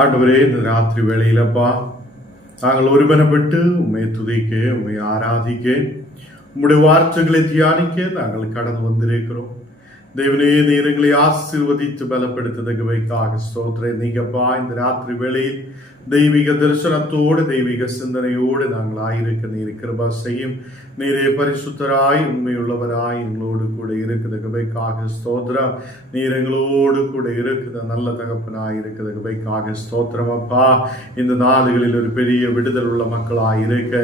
ஆண்டவரே இந்த ராத்திரி வேளையிலப்பா நாங்கள் ஒருமனப்பட்டு உண்மை துதிக்க உண்மை ஆராதிக்க உம்முடைய வார்த்தைகளை தியானிக்க நாங்கள் கடந்து வந்திருக்கிறோம். தேவனே நீரங்களை ஆசீர்வதித்து வைத்தாக ஸ்தோத்திரம். நீங்கப்பா இந்த ராத்திரி வேளையில் தெய்வீக தரிசனத்தோடு தெய்வீக சிந்தனையோடு நாங்கள் ஆயிருக்க நீர் கிருபா செய்யும். நீரே பரிசுத்தராய் உண்மையுள்ளவராய் எங்களோடு கூட இருக்குது கபைக்காக ஸ்தோத்திரம். நீர் எங்களோடு கூட இருக்குது நல்ல தகப்பனாய் இருக்குதுக்காக ஸ்தோத்திரம் அப்பா. இந்த நாடுகளில் ஒரு பெரிய விடுதல் உள்ள மக்களாய் இருக்க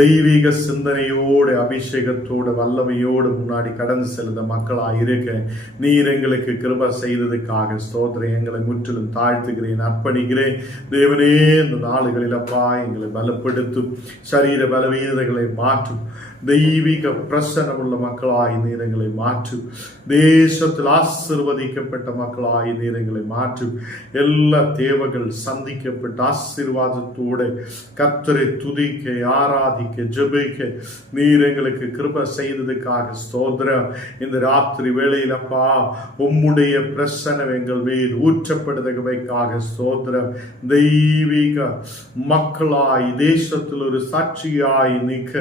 தெய்வீக சிந்தனையோடு அபிஷேகத்தோடு வல்லமையோடு முன்னாடி கடந்து செல்லுத மக்களாய் இருக்க நீர் எங்களுக்கு கிருபா செய்ததுக்காக ஸ்தோத்திரம். எங்களை முற்றிலும் தாழ்த்துகிறேன் அர்ப்பணிக்கிறேன். தேவனே இந்த நாளுகளில் அப்பா எங்களை பலப்படுத்தும். சரீர பலவீனதைகளை மாற்றும். தெய்வீக பிரசனம் உள்ள மக்களாய் நேரங்களை மாற்றும் தேசத்தில் ஆசிர்வதிக்கப்பட்ட மக்களாய் நேரங்களை மாற்றும் எல்லா தேவைகள் சந்திக்கப்பட்ட ஆசீர்வாதத்தோடு கத்தரை துதிக்க ஆராதிக்க ஜெபிக்க நீர் எங்களுக்கு கிருப செய்ததுக்காக ஸ்தோத்திரம் இந்த ராத்திரி வேளையில் அப்பா உம்முடைய பிரசனம் எங்கள் மேல் ஊற்றப்படுவதற்காக ஸ்தோத்திரம் தெய்வீக மக்களாய் தேசத்தில் ஒரு சாட்சியாய் நிற்க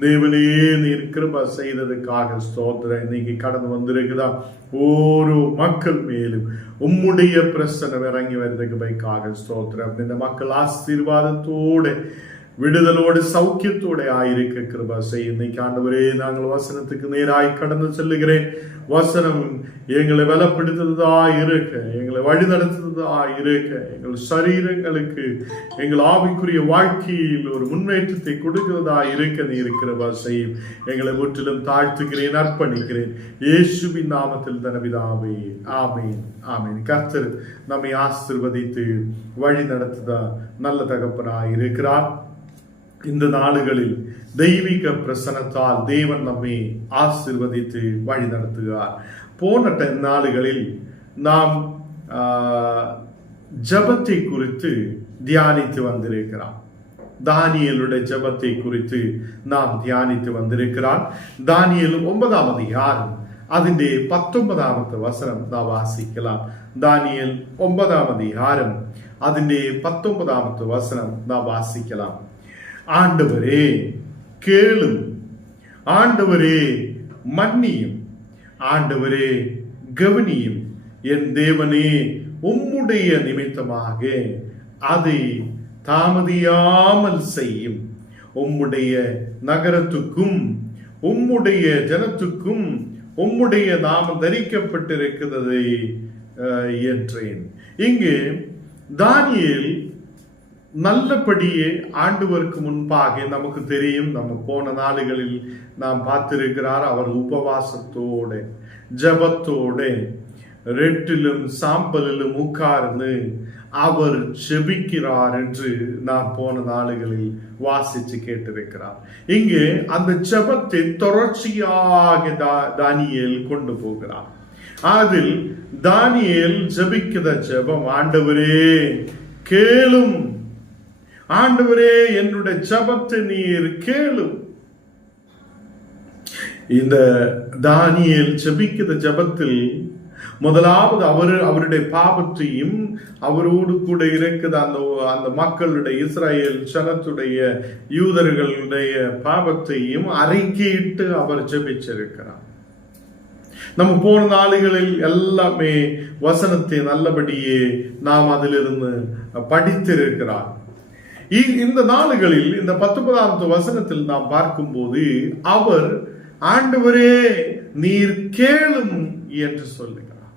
தேவனே நீர் கிருப செய்ததுக்காக ஸ்தோத்திரம். இன்னைக்கு கடந்து வந்திருக்குதா? ஒரு மக்கள் மேலும் உம்முடைய பிரசனம் இறங்கி வருதுக்கு பைக்காக ஸ்தோத்திரம். இந்த மக்கள் ஆசீர்வாதத்தோடு விடுதலோடு சௌக்கியத்தோட ஆயிருக்க கிருபா செய் ஆண்டவரே நாங்கள் வசனத்துக்கு நேராய் கடந்து செல்லுகிறேன் வசனம் எங்களை பலப்படுத்துறதா இருக்க எங்களை வழி நடத்துறதா இருக்க எங்கள் சரீரங்களுக்கு எங்கள் ஆவிக்குரிய வாழ்க்கையில் ஒரு முன்னேற்றத்தை கொடுக்கிறதா இருக்க நீ இருக்கிறவா செய்யும் எங்களை முற்றிலும் தாழ்த்துகிறேன் அர்ப்பணிக்கிறேன் இயேசுவின் நாமத்தில் தனவிதாவே ஆமேன் ஆமேன் கர்த்தர் நம்மை ஆசிர்வதித்து வழி நடத்துதா நல்ல தகப்பனா இருக்கிறார் இந்த நாளுகளில் தெய்வீக பிரசனத்தால் தேவன் நம்மை ஆசிர்வதித்து வழி நடத்துகிறார் போன ட- நாளுகளில் நாம் ஆஹ், ஜெபத்தை குறித்து தியானித்து வந்திருக்கிறோம் தானியலுடைய ஜெபத்தை குறித்து நாம் தியானித்து வந்திருக்கிறார் தானியல் ஒன்பதாம் அதிகாரம் അതിന്റെ പത്തൊമ്പതാമത്തെ വസനം നാം വാസിക്കലാം ദാനിയൽ ഒമ്പതാം അധികാരം അതിന്റെ പത്തൊമ്പതാമത്തെ വസനം നാം വാസിക്കലാം ஆண்டவரே கேளும். ஆண்டவரே மன்னியும். ஆண்டவரே கவனியும். என் தேவனே உம்முடைய நிமித்தமாக அதை தாமதியாமல் செய்யும். உம்முடைய நகரத்துக்கும் உம்முடைய ஜனத்துக்கும் உம்முடைய நாமம் தரிக்கப்பட்டிருக்கிறது என்றேன். இங்கு தானியில் நல்லபடியே ஆண்டவருக்கு முன்பாக நமக்கு தெரியும் நம்ம போன நாடுகளில் நாம் பார்த்திருக்கிறார் அவர் உபவாசத்தோட ஜபத்தோட ரெட்டிலும் சாம்பலிலும் உட்கார்ந்து அவர் செபிக்கிறார் என்று நாம் போன நாடுகளில் வாசிச்சு கேட்டிருக்கிறார். இங்கே அந்த ஜெபத்தை தொடர்ச்சியாக தானியல் கொண்டு போகிறார். அதில் தானியல் ஜெபிக்கிற ஜெபம் ஆண்டவரே கேளும் ஆண்டவரே என்னுடைய ஜபத்தை நீர் கேளும். இந்த தானியல் ஜபிக்கிற ஜபத்தில் முதலாவது அவர் அவருடைய பாவத்தையும் அவரோடு கூட இருக்கிற அந்த அந்த மக்களுடைய இஸ்ரேல் சனத்துடைய யூதர்களுடைய பாவத்தையும் அறிக்கையிட்டு அவர் ஜெபிச்சிருக்கிறார். நம்ம போன நாளுகளில் எல்லாமே வசனத்தை நல்லபடியே நாம் அதிலிருந்து படித்திருக்கிறார். இந்த நாளுகளில் இந்த பத்தொன்பதாவது வசனத்தில் நாம் பார்க்கும்போது அவர் ஆண்டவரே நீர் கேளும் என்று சொல்லுகிறார்.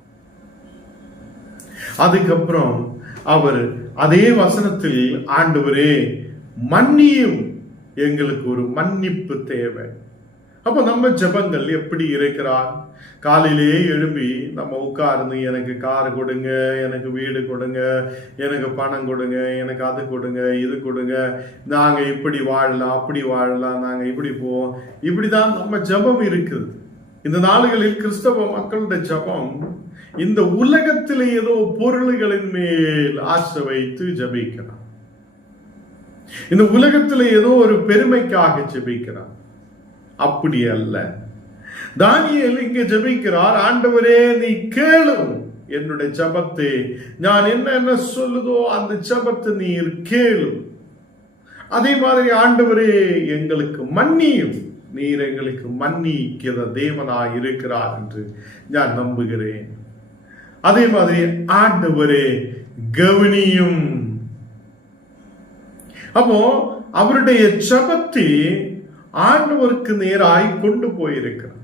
அதுக்கப்புறம் அவர் அதே வசனத்தில் ஆண்டவரே மன்னியும் எங்களுக்கு ஒரு மன்னிப்பு தேவை. அப்போ நம்ம ஜெபங்கள் எப்படி இருக்கிறார் காலையிலேயே எழும்பி நம்ம உட்கார்ந்து எனக்கு கார் கொடுங்க எனக்கு வீடு கொடுங்க எனக்கு பணம் கொடுங்க எனக்கு அது கொடுங்க இது கொடுங்க. நாங்கள் இப்படி வாழலாம் அப்படி வாழலாம் நாங்கள் இப்படி போவோம். இப்படி தான் நம்ம ஜெபம் இருக்குது. இந்த நாடுகளில் கிறிஸ்தவ மக்களுடைய ஜெபம் இந்த உலகத்தில் ஏதோ பொருள்களின் மேல் ஆசை வைத்து ஜெபிக்கிறான் இந்த உலகத்தில் ஏதோ ஒரு பெருமைக்காக ஜெபிக்கிறான் அப்படி அல்ல. தானியல் இங்கு ஜெபிக்கிறார் ஆண்டவரே நீ கேளும் என்னுடைய ஜபத்தை நான் என்ன என்ன சொல்லுதோ அந்த ஜபத்தை நீர் கேளும் அதே மாதிரி ஆண்டவரே எங்களுக்கு மன்னியும். நீர் எங்களுக்கு மன்னிக்கிற தேவனாய் இருக்கிறார் என்று நான் நம்புகிறேன். அதே மாதிரி ஆண்டவரே கவனியும். அப்போ அவருடைய ஜபத்தை ஆண்டவருக்கு நேராய் கொண்டு போயிருக்கிறார்.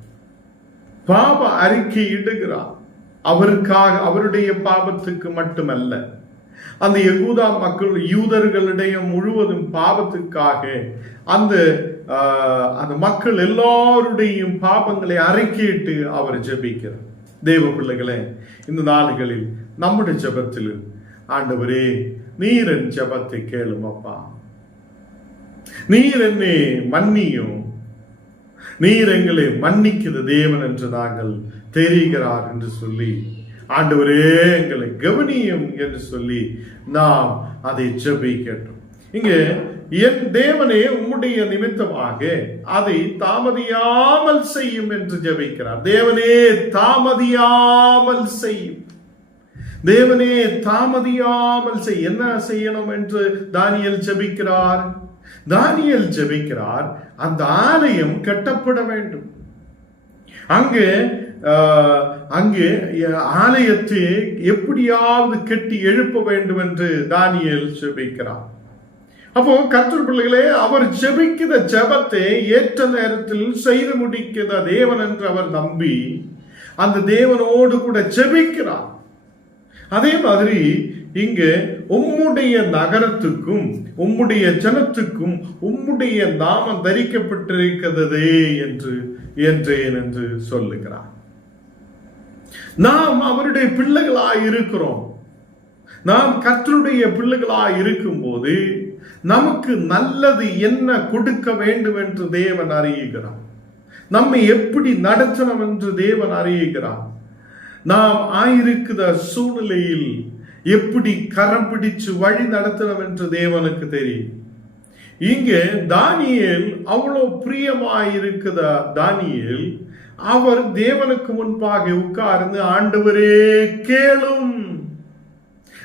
பாப அறிக்கை இடுகிறார். அவருக்காக அவருடைய பாவத்துக்கு மட்டுமல்ல அந்த யகூதா மக்கள் யூதர்களுடைய முழுவதும் பாவத்துக்காக அந்த ஆஹ், அந்த மக்கள் எல்லாருடையும் பாவங்களை அறிக்கையிட்டு அவர் ஜெபிக்கிறார். தேவ பிள்ளைகளே இந்த நாள்களில் நம்முடைய ஜெபத்தில் ஆண்டவரே நீர் என் ஜெபத்தை கேளும் அப்பா. நீர் என்னை மன்னியும். நீர் எங்களை மன்னிக்கிற தேவன் என்று நாங்கள் தெரிகிறார் என்று சொல்லி ஆண்டவரே எங்களை கவனியும் என்று சொல்லி நாம் அதை ஜபிக்கட்டும். இங்கே என் தேவனே உம்முடைய நிமித்தமாக அதை தாமதியாமல் செய்யும் என்று ஜெபிக்கிறார். தேவனே தாமதியாமல் செய்யும். தேவனே தாமதியாமல் செய். என்ன செய்யணும் என்று தானியல் ஜெபிக்கிறார்? தானியல் ஜெபிக்கிறார் அந்த ஆலயம் கட்டப்பட வேண்டும். அங்கு அங்கு ஆலயத்தை எப்படியாவது கட்டி எழுப்ப வேண்டும் என்று தானியல் ஜெபிக்கிறார். அப்போ கர்த்தர் பிள்ளைகளே அவர் ஜெபிக்கிற ஜெபத்தை ஏற்ற நேரத்தில் செய்து முடிக்கிற தேவன் என்று அவர் நம்பி அந்த தேவனோடு கூட ஜெபிக்கிறார். அதே மாதிரி இங்கு உம்முடைய நகரத்துக்கும் உம்முடைய ஜனத்துக்கும் உம்முடைய நாமம் தரிக்கப்பட்டிருக்கிறதே என்று என்றேன் என்று சொல்லுகிறார். நாம் அவருடைய பிள்ளைகளாய் இருக்கிறோம். நாம் கற்றுடைய பிள்ளைகளாய் இருக்கும்போது நமக்கு நல்லது என்ன கொடுக்க வேண்டும் என்று தேவன் அறியுகிறார் நம்மை எப்படி நடத்தணும் என்று தேவன் அறியுகிறார் நாம் ஆயிருக்கிற சூழ்நிலையில் எப்படி கரம் பிடிச்சு வழி நடத்தணும் என்று தேவனுக்கு தெரியும். இங்கே தானியேல் அவ்வளோ பிரியமாயிருக்கிற தானியேல் அவர் தேவனுக்கு முன்பாக உட்கார்ந்து ஆண்டவரே கேளும்.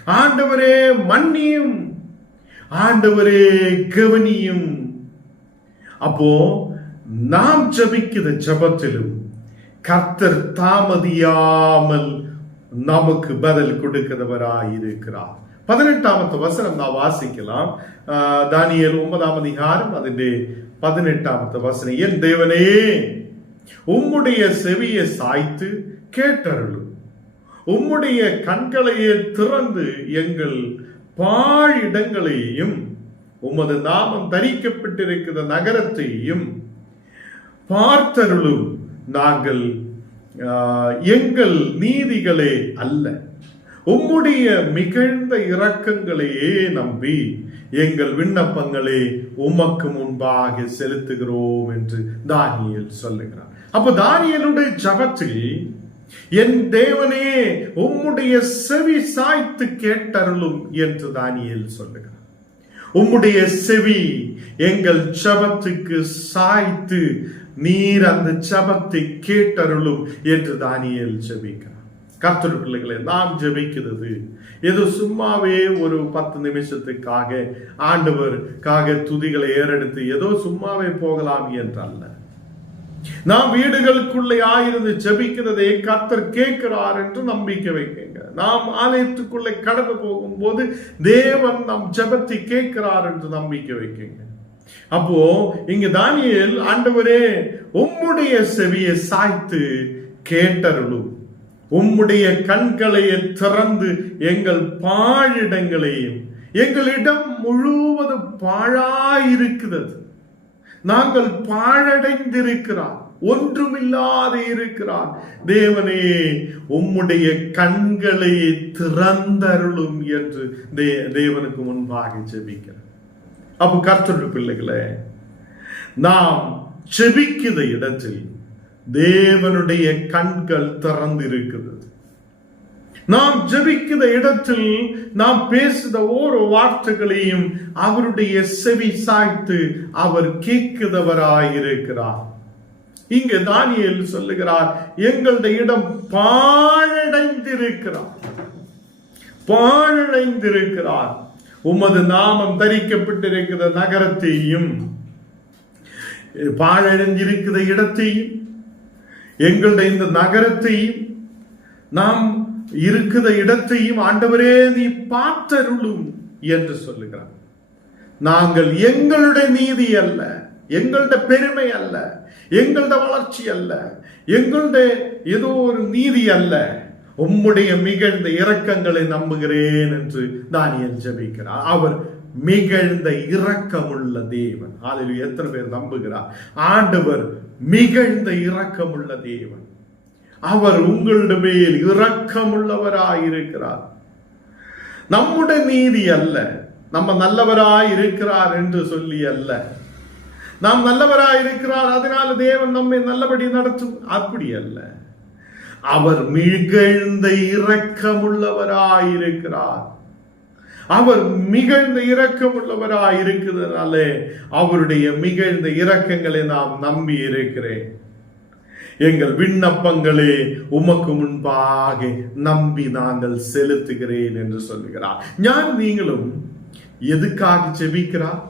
ஆண்டவரே மன்னியும். ஆண்டவரே கவனியும். அப்போ நாம் ஜபிக்கிற ஜபத்திலும் கர்த்தர் தாமதியாமல் நமக்கு பதில் கொடுக்கிறவராய் இருக்கிறார் பதினெட்டாமத்து வசனம் நான் வாசிக்கலாம் ஆஹ், தானியேல் ஒன்பதாம் அதிகாரம் അതിന്റെ பதினெட்டாமத்து வசனம் என் தேவனே உம்முடைய செவியை சாய்த்து கேட்டருளும் உம்முடைய கண்களையே திறந்து எங்கள் பாழிடங்களையும் உமது நாமம் தரிக்கப்பட்டிருக்கிற நகரத்தையும் பார்த்தருளும் நாங்கள் ஆஹ், எங்கள் நீதிகளே அல்ல. உம்முடைய மிகுந்த இரக்கங்களையே நம்பி எங்கள் விண்ணப்பங்களை உமக்கு முன்பாக செலுத்துகிறோம் என்று தானியல் சொல்லுகிறார் அப்ப தானியலுடைய ஜபத்தில் என் தேவனே உம்முடைய செவி சாய்த்து கேட்டருளும் என்று தானியல் சொல்லுகிறார் உம்முடைய செவி எங்கள் ஜபத்துக்கு சாய்த்து நீர் அந்த ஜபத்தை கேட்டருளும் என்று தானியல் ஜபிக்கிறார். கர்த்தர் பிள்ளைகளை நாம் ஜெபிக்கிறது. ஏதோ சும்மாவே ஒரு பத்து நிமிஷத்துக்காக ஆண்டவருக்காக துதிகளை ஏறெடுத்து ஏதோ சும்மாவே போகலாம் என்றல்ல. நாம் வீடுகளுக்குள்ளே ஆயிருந்து ஜெபிக்கிறதை கர்த்தர் கேட்கிறார் என்று நம்பிக்கை வைக்கங்க நாம் ஆலயத்துக்குள்ளே கடந்து போகும்போது தேவன் நம் ஜபத்தை கேட்கிறார் என்று நம்பிக்கை வைக்கங்க அப்போ இங்க தானியல் ஆண்டவரே உம்முடைய செவியை சாய்த்து கேட்டருளும் உம்முடைய கண்களை திறந்து எங்கள் பாழிடங்களையும் எங்களிடம் முழுவதும் பாழாயிருக்கிறது. நாங்கள் பாழடைந்திருக்கிறார் ஒன்றுமில்லாது இருக்கிறார். தேவனே உம்முடைய கண்களை திறந்தருளும் என்று தே தேவனுக்கு முன்பாக ஜெபிக்கிறார் அப்போ கர்த்தருடைய பிள்ளைகளே நாம் ஜெபிக்கிற இடத்தில் தேவனுடைய கண்கள் திறந்திருக்கிறது. நாம் ஜெபிக்கிற இடத்தில் நாம் பேசுகிற ஓரோ வார்த்தைகளையும் அவருடைய செவி சாய்த்து அவர் கேட்கிறவராயிருக்கிறார் இங்கு தானியல் சொல்லுகிறார் எங்களுடைய இடம் பாழடைந்திருக்கிறார். பாழடைந்திருக்கிறார். உமது நாமம் தரிக்கப்பட்டிருக்கிற நகரத்தையும் பாழடைந்திருக்கிற இடத்தையும் எங்களுடைய இந்த நகரத்தையும் நாம் இருக்கிற இடத்தையும் ஆண்டவரே நீ பார்த்தருளும் என்று சொல்லுகிறார். நாங்கள் எங்களுடைய நீதி அல்ல எங்களுடைய பெருமை அல்ல எங்களுடைய வளர்ச்சி அல்ல எங்களுடைய ஏதோ ஒரு நீதி அல்ல. உம்முடைய மிகழ்ந்த இரக்கங்களை நம்புகிறேன் என்று தானியல் ஜெபிக்கிறார். அவர் மிகழ்ந்த இரக்கமுள்ள தேவன். அதில் எத்தனை பேர் நம்புகிறார்? ஆண்டவர் மிகழ்ந்த இரக்கமுள்ள தேவன். அவர் உங்களுடைய மேல் இரக்கமுள்ளவராயிருக்கிறார் நம்முடைய நீதி அல்ல. நம்ம நல்லவராய் இருக்கிறார் என்று சொல்லி அல்ல. நாம் நல்லவராய் இருக்கிறார். அதனால தேவன் நம்மை நல்லபடி நடத்தும். அப்படி அல்ல. அவர் மிகழ்ந்த இரக்கமுள்ளவராயிருக்கிறார். அவர் மிகழ்ந்த இரக்கமுள்ளவராய் இருக்கிறதுனாலே அவருடைய மிகழ்ந்த இரக்கங்களை நாம் நம்பி இருக்கிறேன் எங்கள் விண்ணப்பங்களே உமக்கு முன்பாக நம்பி நாங்கள் செலுத்துகிறேன் என்று சொல்லுகிறார். ஞான் நீங்களும் எதுக்காக செபிக்கிறார்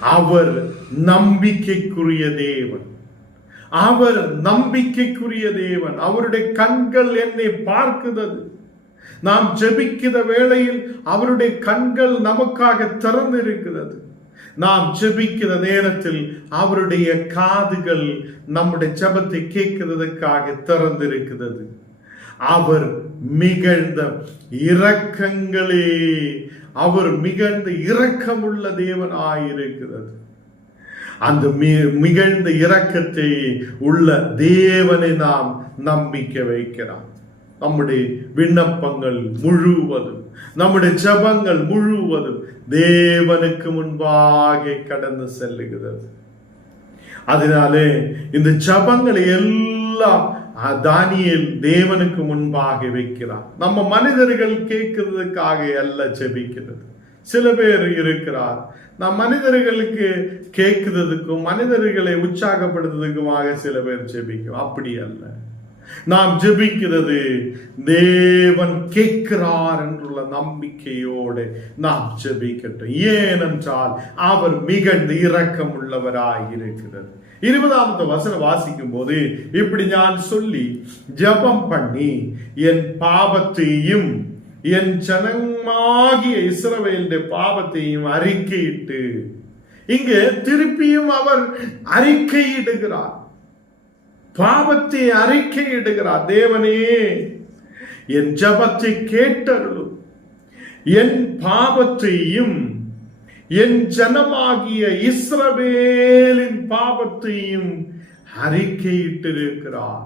அவர் நம்பிக்கைக்குரிய தேவன். அவர் நம்பிக்கைக்குரிய தேவன். அவருடைய கண்கள் என்னை பார்க்குதது நாம் ஜெபிக்கிற வேளையில் அவருடைய கண்கள் நமக்காக திறந்து இருக்கிறது நாம் ஜெபிக்கிற நேரத்தில் அவருடைய காதுகள் நம்முடைய ஜெபத்தை கேட்கிறதுக்காக திறந்திருக்கிறது. அவர் மிகழ்ந்த இரக்கங்களே அவர் மிகழ்ந்த இரக்கமுள்ள தேவனாயிருக்கிறது. அந்த மிகழ்ந்த இரக்கத்தை உள்ள தேவனை நாம் நம்பிக்கை வைக்கிறோம். நம்முடைய விண்ணப்பங்கள் முழுவதும் நம்முடைய ஜபங்கள் முழுவதும் தேவனுக்கு முன்பாக கடந்து செல்லுகிறது. அதனாலே இந்த ஜபங்களை எல்லாம் தானியல் தேவனுக்கு முன்பாக வைக்கிறான். நம்ம மனிதர்கள் கேட்கிறதுக்காக அல்ல ஜெபிக்கிறது. சில பேர் இருக்கிறார். நம் மனிதர்களுக்கு கேட்கிறதுக்கும் மனிதர்களை உற்சாகப்படுத்துறதுக்குமாக சில பேர் ஜெபிக்கும் அப்படி அல்ல. நாம் ஜெபிக்கிறது தேவன் கேட்கிறார் என்றுள்ள நம்பிக்கையோடு நாம் ஜெபிக்கட்டும். ஏனென்றால் அவர் மிகழ்ந்து இரக்கம் உள்ளவராய் இருக்கிறது இருபதாவது வசனம் வாசிக்கும் போது இப்படி நான் சொல்லி ஜபம் பண்ணி என் பாவத்தையும் என் ஜனமாகிய இஸ்ரவேலுடைய பாவத்தையும் அறிக்கையிட்டு இங்கு திருப்பியும் அவர் அறிக்கையிடுகிறார். பாவத்தை அறிக்கையிடுகிறார். தேவனே என் ஜபத்தை கேட்டருளும் என் பாவத்தையும் என் ஜனமாகிய இஸ்ரவேலின் பாவத்தையும் அறிக்கையிட்டிருக்கிறார்.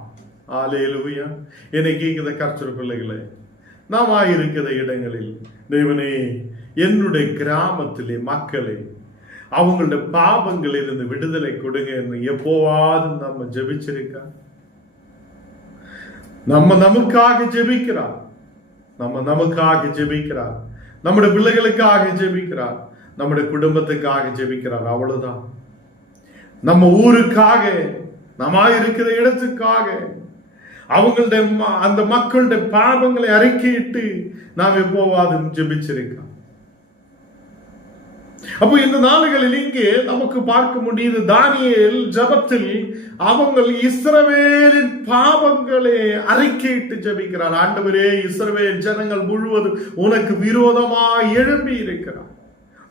ஆலேலுயா. என்னை கேட்குத கர்த்தர் பிள்ளைகளே நாம் ஆயிருக்கிற இடங்களில் தேவனே என்னுடைய கிராமத்திலே மக்களே அவங்களுடைய பாவங்களிலிருந்து விடுதலை கொடுங்க எப்போவாது நம்ம ஜெபிச்சிருக்கா? நம்ம நமக்காக ஜெபிக்கிறார் நம்ம நமக்காக ஜெபிக்கிறார் நம்முடைய பிள்ளைகளுக்காக ஜெபிக்கிறார் நம்முடைய குடும்பத்துக்காக ஜெபிக்கிறார் அவ்வளவுதான். நம்ம ஊருக்காக நம்ம இருக்கிற இடத்துக்காக அவங்களுடைய அந்த மக்களுடைய பாவங்களை அறிக்கையிட்டு நாம் எப்போவாது ஜெபிச்சிருக்கோம் அப்போ இந்த நாடுகளில் இங்கே நமக்கு பார்க்க முடியுது தானியல் ஜபத்தில் அவங்கள் இஸ்ரவேலின் பாவங்களை அறிக்கையிட்டு ஜபிக்கிறார். ஆண்டவரே இஸ்ரவேல் ஜனங்கள் முழுவதும் உனக்கு விரோதமாக எழும்பி இருக்கிறார்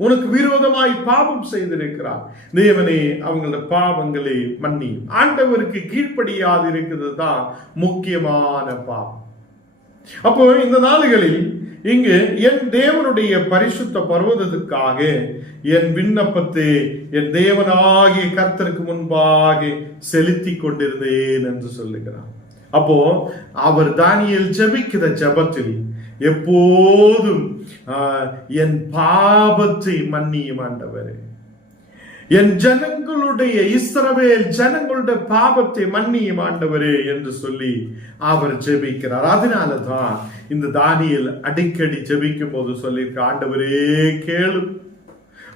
உனக்கு விரோதமாய் பாவம் செய்திருக்கிறார். தேவனே அவங்களோட பாவங்களை மன்னி ஆண்டவருக்கு கீழ்ப்படியாது இருக்கிறது தான் முக்கியமான பாவம். அப்போ இந்த நாடுகளில் இங்கு என் தேவனுடைய பரிசுத்த பர்வதத்துக்காக என் விண்ணப்பத்தை என் தேவனாகிய கர்த்தருக்கு முன்பாக செலுத்தி கொண்டிருந்தேன் என்று சொல்லுகிறார். அப்போ அவர் தானியல் ஜபிக்கிற ஜபத்தில் எப்போதும் என் பாபத்தை மன்னியும் ஆண்டவரே. என் ஜனங்களுடைய இஸ்ரவேல் ஜனங்களுடைய பாபத்தை மன்னியும் ஆண்டவரே என்று சொல்லி அவர் ஜெபிக்கிறார். அதனால தான் இந்த தானியல் அடிக்கடி ஜெபிக்கும் போது சொல்லியிருக்க ஆண்டவரே கேளு.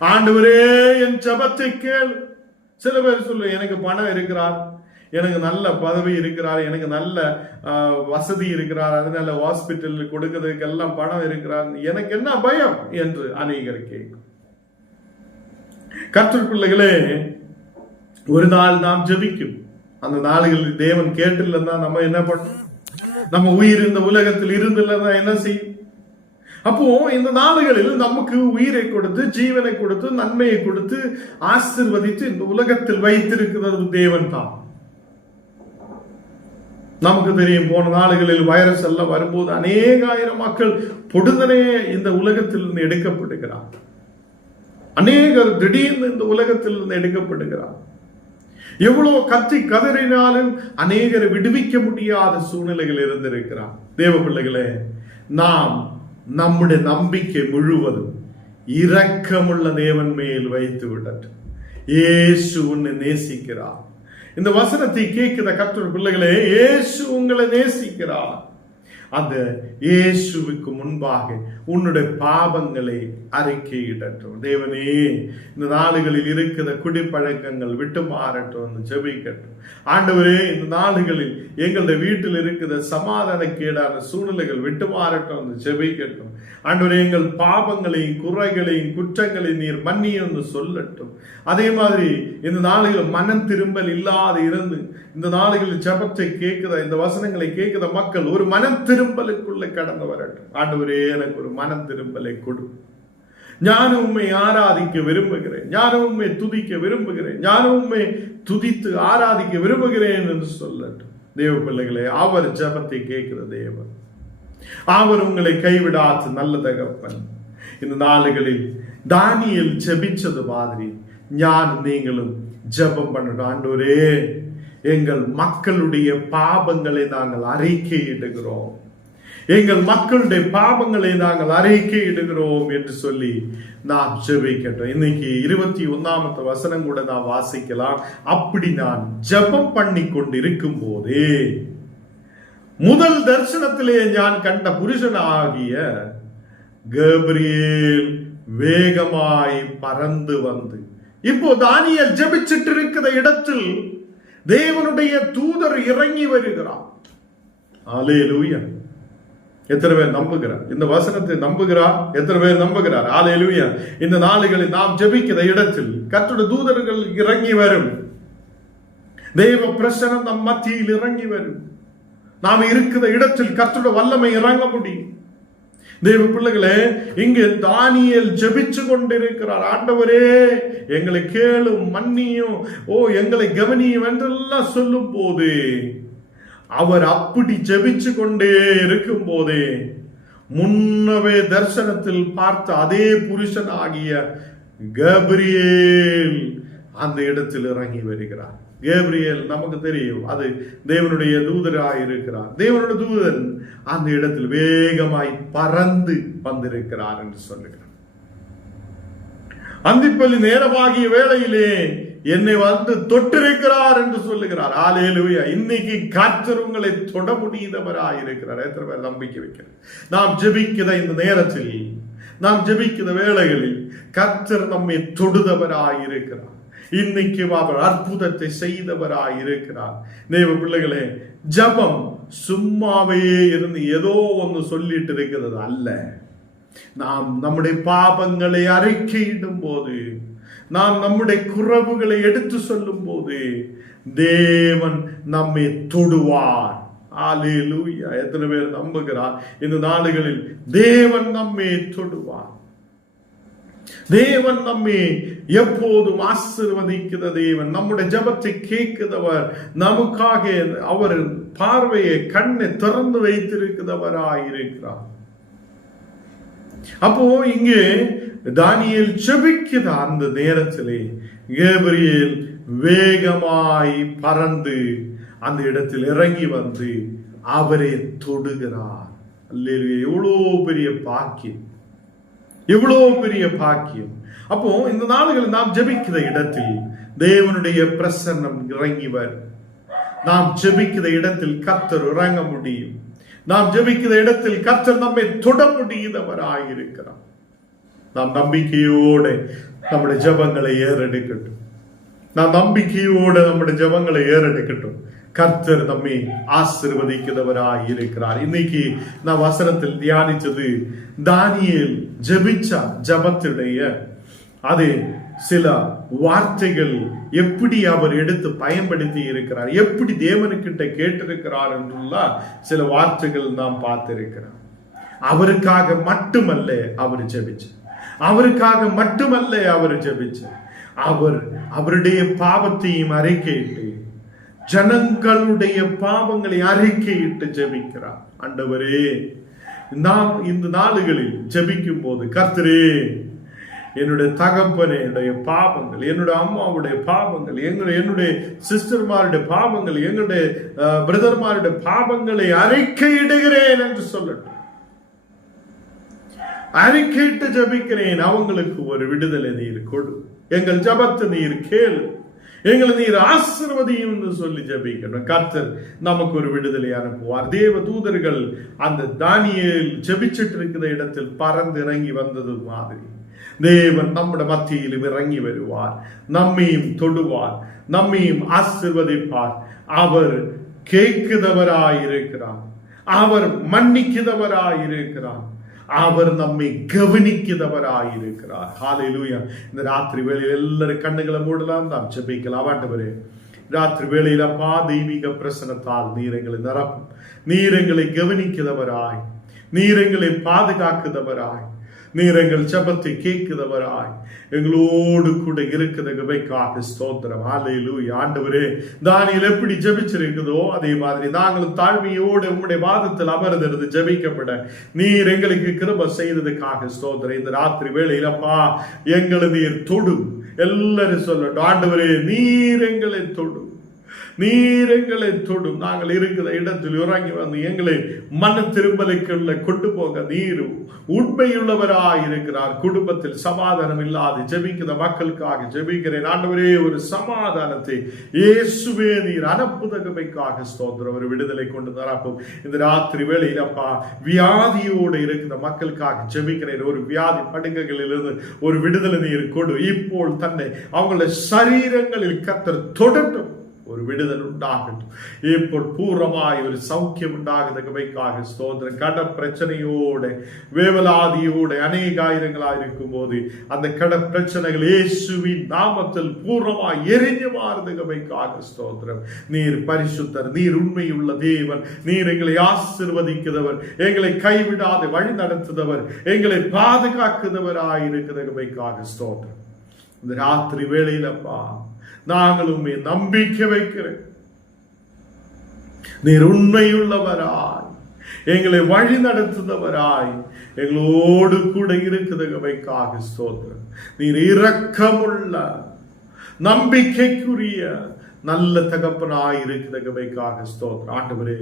ஆண்டவரே என் ஜபத்தை கேளு. சில பேர் சொல்லு எனக்கு பணம் இருக்கிறார். எனக்கு நல்ல பதவி இருக்கிறார் எனக்கு நல்ல வசதி இருக்கிறார் அதனால ஹாஸ்பிட்டல் கொடுக்கறதுக்கெல்லாம் பணம் இருக்கிறார். எனக்கு என்ன பயம் என்று அநேகர் கேட்கும். கர்த்தர் பிள்ளைகளே ஒரு நாள் நாம் ஜெபிக்கும். அந்த நாள்களில் தேவன் கேட்டில்லைன்னா நம்ம என்ன பண்ணோம் நம்ம உயிர் இந்த உலகத்தில் இருந்தில்லைன்னா என்ன செய்யும்? அப்போ இந்த நாடுகளில் நமக்கு உயிரை கொடுத்து ஜீவனை கொடுத்து நன்மையை கொடுத்து ஆசிர்வதித்து இந்த உலகத்தில் வைத்திருக்கிறது தேவன் தான். நமக்கு தெரியும் போன நாடுகளில் வைரஸ் எல்லாம் வரும்போது அநேகாயிரம் மக்கள் பொடுதனே இந்த உலகத்திலிருந்து எடுக்கப்படுகிறார் அநேகர் திடீர்னு இந்த உலகத்திலிருந்து எடுக்கப்படுகிறார் எவ்வளவு கத்தி கதறினாலும் அநேகரை விடுவிக்க முடியாத சூழ்நிலைகள் இருந்திருக்கிறார். தேவ பிள்ளைகளே நாம் நம்முடைய நம்பிக்கை முழுவதும் இரக்கமுள்ள தேவன் மேல் வைத்து விடட்டும் இயேசு உன்னை நேசிக்கிறார். இந்த வசனத்தை கேட்கிற கர்த்தர் பிள்ளைகளே இயேசு உங்களை நேசிக்கிறார். அந்த இயேசுவுக்கு முன்பாக உன்னுடைய பாவங்களை அறிக்கையிடட்டும் தேவனே இந்த நாடுகளில் இருக்கிற குடிப்பழக்கங்கள் விட்டு மாறட்டும் என்று ஜெபிக்கட்டும். ஆண்டவரே இந்த நாடுகளில் எங்களுடைய வீட்டில் இருக்கிற சமாதானக்கேடான சூழ்நிலைகள் விட்டு மாறட்டும் என்று ஜெபிக்கட்டும். ஆண்டவரே எங்கள் பாவங்களையும் குறைகளையும் குற்றங்களையும் நீர் மன்னியும் என்று சொல்லட்டும். அதே மாதிரி இந்த நாடுகளில் மனம் திரும்பல் இல்லாது இருந்து இந்த நாடுகளில் ஜெபத்தை கேட்கிற இந்த வசனங்களை கேட்கிற மக்கள் ஒரு மனம் திரும்பலுக்குள்ள கடந்து வரட்டும். ஆண்டவரே எனக்கு ஒரு மனம் திரும்பலை கொடு. ஞான உண்மை ஆராதிக்க விரும்புகிறேன். ஞான உண்மை துதிக்க விரும்புகிறேன். ஞான உண்மை துதித்து ஆராதிக்க விரும்புகிறேன் என்று சொல்லட்டும். தேவ பிள்ளைகளே அவர் ஜெபத்தை கேட்கிற தேவன். அவர் உங்களை கைவிடாது நல்ல தகப்பன். இந்த நாளுகளில் தானியல் ஜெபிச்சது மாதிரி ஞான் நீங்களும் ஜெபம் பண்ணணும் ஆண்டோரே எங்கள் மக்களுடைய பாவங்களை நாங்கள் அறிக்கையிடுகிறோம். எங்கள் மக்களுடைய பாவங்களை நாங்கள் அறிக்கையிடுகிறோம் என்று சொல்லி நாம் ஜெபிக்கட்டும் இன்னைக்கு இருபத்தி ஒன்னாமத்த வசனம் கூட நாம் வாசிக்கலாம். அப்படி நான் ஜெபம் பண்ணி கொண்டிருக்கும் போதே முதல் தரிசனத்திலே நான் கண்ட புருஷன் ஆகிய கபிரியேல் வேகமாய் பறந்து வந்து இப்போ தானியல் ஜெபிச்சிட்டு இருக்கிற இடத்தில் தேவனுடைய தூதர் இறங்கி வருகிறார். லூயன் எத்தனை பேர் நம்புகிறார்? இந்த வசனத்தை நம்புகிறார்? எத்தனை பேர் நம்புகிறார்? ஆலேலூயா இந்த நாளுகளில் நாம் ஜெபிக்கிற இடத்தில் கர்த்தருடைய தூதர்கள் இறங்கி வரும். தெய்வ பிரசனம் நம் மத்தியில் இறங்கி வரும். நாம் இருக்கிற இடத்தில் கற்றுட வல்லமை இறங்க முடியும். தெய்வ பிள்ளைகளே இங்கு தானியல் ஜெபிச்சு கொண்டிருக்கிறார். ஆண்டவரே எங்களை கேளும் மன்னியும். ஓ எங்களை கவனியும் என்றெல்லாம் சொல்லும் போது அவர் அப்படி ஜெபிச்சு கொண்டே இருக்கும் போதே முன்னவே தரிசனத்தில் பார்த்த அதே புருஷன் ஆகிய கபிரியேல் அந்த இடத்தில் இறங்கி வருகிறார். கேப்ரியல் நமக்கு தெரியும் அது தேவனுடைய தூதராக இருக்கிறார். தேவனுடைய தூதன் அந்த இடத்தில் வேகமாய் பறந்து வந்திருக்கிறார் என்று சொல்லுகிறார். அந்திப்பள்ளி நேரமாகிய வேளையிலே என்னை வந்து தொட்டிருக்கிறார் என்று சொல்லுகிறார். ஆலேலுவையா இன்னைக்கு கர்த்தர் உங்களை தொட முடியதவராய் இருக்கிறார் எத்தனை பேர் நம்பிக்கை வைக்கிறார் நாம் ஜெபிக்கிற இந்த நேரத்தில் நாம் ஜெபிக்கிற வேளைகளில் கர்த்தர் நம்மை தொடுதவராய் இருக்கிறார் இன்னைக்கு அவர் அற்புதத்தை செய்தவராய் இருக்கிறார் தேவ பிள்ளைகளே ஜபம் சும்மாவே இருந்து ஏதோ ஒன்று சொல்லிட்டு இருக்கிறது அல்ல. நாம் நம்முடைய பாபங்களை அறிக்கையிடும் போது நாம் நம்முடைய குறவுகளை எடுத்து சொல்லும் போது தேவன் நம்மை தொடுவார். ஆலேலூயா எத்தனை பேர் நம்புகிறார்? இந்த நாடுகளில் தேவன் நம்மை தொடுவார். தேவன் நம்மை எப்போதும் ஆசிர்வதிக்கிற தேவன். நம்முடைய ஜபத்தை கேட்கிறவர் நமக்காக அவர் பார்வையை கண்ணை திறந்து வைத்திருக்கிறவராய் இருக்கிறார் அப்போ இங்கே தானியல் ஜெபிக்கிற அந்த நேரத்திலே கேபிரியல் வேகமாய் பறந்து அந்த இடத்தில் இறங்கி வந்து அவரை தொடுகிறார். எவ்வளோ பெரிய பாக்கியம். எவ்வளோ பெரிய பாக்கியம். அப்போ இந்த நாடுகளில் நாம் ஜெபிக்கிற இடத்தில் தேவனுடைய பிரசன்னம் இறங்கி வரும். நாம் ஜெபிக்கிற இடத்தில் கத்தர் இறங்க முடியும். நாம் ஜெபிக்கிற இடத்தில் கத்தர் நம்மை தொட முடியுதவராய் இருக்கிறார் நாம் நம்பிக்கையோடு நம்முடைய ஜெபங்களை ஏறெடுக்கட்டும் நான் நம்பிக்கையோட நம்முடைய ஜெபங்களை ஏறெடுக்கட்டும் கர்த்தர் நம்மை ஆசிர்வதிக்கிறவராய் இருக்கிறார் இன்னைக்கு நான் வசனத்தில் தியானிச்சது தானியில் ஜெபிச்சா ஜபத்துடைய அது சில வார்த்தைகள் எப்படி அவர் எடுத்து பயன்படுத்தி இருக்கிறார் எப்படி தேவனுக்கிட்ட கேட்டிருக்கிறார் என்றுள்ள சில வார்த்தைகள் நாம் பார்த்திருக்கிறார் அவருக்காக மட்டுமல்ல அவர் ஜெபிச்சார் அவருக்காக மட்டுமல்ல அவர் ஜெபிச்சார். அவர் அவருடைய பாவத்தையும் அறிக்கையிட்டு ஜனங்களுடைய பாவங்களை அறிக்கையிட்டு ஜெபிக்கிறார். ஆண்டவரே நாம் இந்த நாளுகளில் ஜபிக்கும் போது கர்த்தரே என்னுடைய தகப்பனுடைய பாவங்கள் என்னுடைய அம்மாவுடைய பாவங்கள் எங்களுடைய என்னுடைய சிஸ்டர்மாருடைய பாவங்கள் எங்களுடைய பிரதர்மாருடைய பாவங்களை அறிக்கையிடுகிறேன் என்று சொல்லட்டும். அறிக்கையிட்டு ஜபிக்கிறேன். அவங்களுக்கு ஒரு விடுதலை நீர் கொடு. எங்கள் ஜபத்தை நீர் கேளு. எங்களை நீர் ஆசிர்வதியும் என்று சொல்லி ஜபிக்கணும். கர்த்தர் நமக்கு ஒரு விடுதலை அனுப்புவார். தேவ தூதர்கள் அந்த தானியல் ஜபிச்சிட்டு இருக்கிற இடத்தில் பறந்து இறங்கி வந்தது மாதிரி. தேவன் நம்முடைய மத்தியிலும் இறங்கி வருவார். நம்மையும் தொடுவார். நம்மையும் ஆசிர்வதிப்பார். அவர் கேட்குதவராயிருக்கிறார். அவர் மன்னிக்குதவராயிருக்கிறார் அவர் நம்மை கவனிக்கிறவராயிருக்கிறார். ஹாலையிலூயா இந்த ராத்திரி வேளையில் எல்லாரும் கண்ணுகளை மூடலாம் தான் ஜெபிக்கலாம். ஆண்டவரே ராத்திரி வேளையில் அப்பா தெய்வீக பிரசனத்தால் நீரங்களை நிரப்பும். நீரங்களை கவனிக்கிறவராய் நீரங்களை பாதுகாக்குதவராய் நீர் எங்கள் ஜபத்தை கேட்குதவராய் எங்களோடு கூட இருக்கிறதுக்காக ஸ்தோத்திரம். ஆலையிலு ஆண்டவரே தானியில் எப்படி ஜபிச்சிருக்குதோ அதே மாதிரி நாங்களும் தாழ்மையோடு உங்களுடைய வாதத்தில் அமர்ந்திருந்து ஜபிக்கப்பட நீர் எங்களுக்கு கிருப செய்ததுக்காக ஸ்தோத்திரம். இந்த ராத்திரி வேளையிலப்பா எங்களை நீர் தொடும். எல்லாரும் சொல்லட்டும். ஆண்டவரே நீர் எங்களை தொடும். நீர் எங்களை தொடும். நாங்கள் இருக்கிற இடத்தில் இறங்கி வந்து எங்களை மன திரும்பலுக்குள்ள கொண்டு போக நீர் உண்மையுள்ளவராய் இருக்கிறார். குடும்பத்தில் சமாதானம் இல்லாது ஜெபிக்கிற மக்களுக்காக ஜெபிக்கிறேன். ஆண்டவரே ஒரு சமாதானத்தை இயேசுவே நீர் அனப்புதகமைக்காக ஸ்தோத்திரம். ஒரு விடுதலை கொண்டு தரப்பும். இந்த ராத்திரி வேளையில் அப்பா வியாதியோடு இருக்கிற மக்களுக்காக ஜெபிக்கிறேன். ஒரு வியாதி படுக்கைகளிலிருந்து ஒரு விடுதலை நீர் கொடு. இப்போ தன்னை அவங்களுடைய சரீரங்களில் கத்தர் தொடட்டும். ஒரு விடுதல் உண்டாகட்டும். இப்போ பூர்வமாய் ஒரு சௌக்கியம் உண்டாகுதவைக்காக ஸ்தோத்திர கட பிரச்சனையோட வேவலாதியோட அநேக ஆயிரங்களாக இருக்கும் போது அந்த கட பிரச்சனைகள் இயேசுவின் நாமத்தில் பூர்வமாய் எரிஞ்சு மாறுதவைக்காக ஸ்தோத்திரம். நீர் பரிசுத்தர் நீர் உண்மையுள்ள தேவன். நீர் எங்களை ஆசிர்வதிக்கிறவர். எங்களை கைவிடாத வழி நடத்துதவர். எங்களை பாதுகாக்குதவராய் ஸ்தோத்திரம். இந்த ராத்திரி வேளையிலப்பா நாங்கள் உண்மை நம்பிக்கை வைக்கிறேன். நீர் உண்மையுள்ளவராய் எங்களை வழி நடத்துந்தவராய் எங்களோடு கூட இருக்குதவைக்காக ஸ்தோத்திரம். நீர் இரக்கமுள்ள நம்பிக்கைக்குரிய நல்ல தகப்பனாய் இருக்கிறவைக்காக ஸ்தோத்திரம். ஆண்டவரே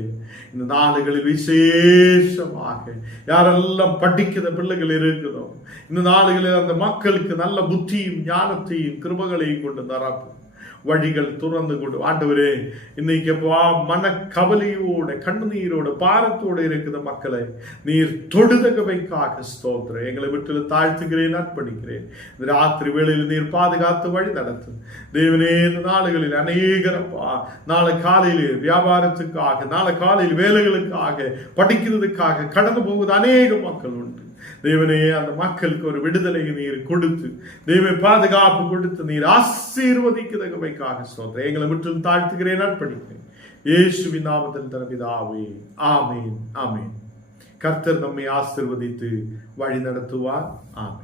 இந்த நாடுகளில் விசேஷமாக யாரெல்லாம் படிக்கிற பிள்ளைகள் இருக்குதோ இந்த நாடுகளில் அந்த மக்களுக்கு நல்ல புத்தியும் ஞானத்தையும் கிருபங்களையும் கொண்டு தரப்போம் வழிகள் துறந்து கொண்டு ஆண்டவரே இன்னைக்கு மன கவலையோட கண்ணீரோட பாரத்தோட இருக்கிற மக்களை நீர் தொடுதகவைக்காக ஸ்தோத்திரம். எங்களை விட்டு தாழ்த்துகிறேன் அர்ப்பணிக்கிறேன். இந்த ராத்திரி வேளையில் நீர் பாதுகாத்து வழி நடத்து தேவனே இந்த நாடுகளில் அநேகரப்பா நாளை காலையில் வியாபாரத்துக்காக நாளை காலையில் வேலைகளுக்காக படிக்கிறதுக்காக கடந்து போவது அநேக மக்கள் உண்டு. தேவனையே அந்த மக்களுக்கு ஒரு விடுதலை நீர் கொடுத்து தெய்வ பாதுகாப்பு கொடுத்து நீர் ஆசீர்வதிக்கிறதுக்காக சொல்றேன் எங்களை முற்றிலும் தாழ்த்துகிறேன் அர்ப்பணிக்கிறேன். இயேசுவின் நாமத்தில் தரவிதாவே ஆமேன் ஆமேன். கர்த்தர் நம்மை ஆசிர்வதித்து வழி நடத்துவார் ஆமேன்.